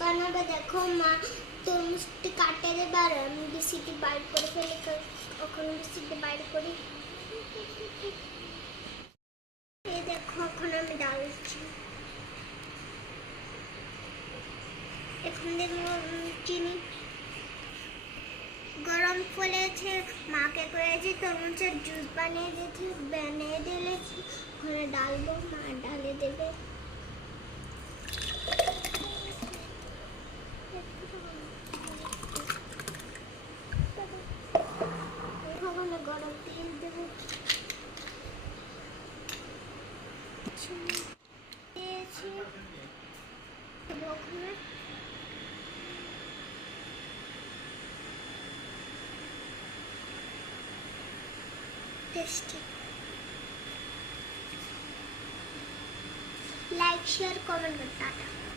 বানাবে, দেখো মা। তরমুজটি কাটে দেবে আর আমি বিসিটি বাইর করে ওখানে বাইর করি। এই দেখো, এখন আমি ডালছি এখন দেখব চিনি। গরম ফলেছে মাকে করেছি তরমুজের জুস বানিয়ে দিয়েছি, বানিয়ে দিলে ওখানে ডালবো মা ডালে দেবে। लाइक शेयर कमेंट बताना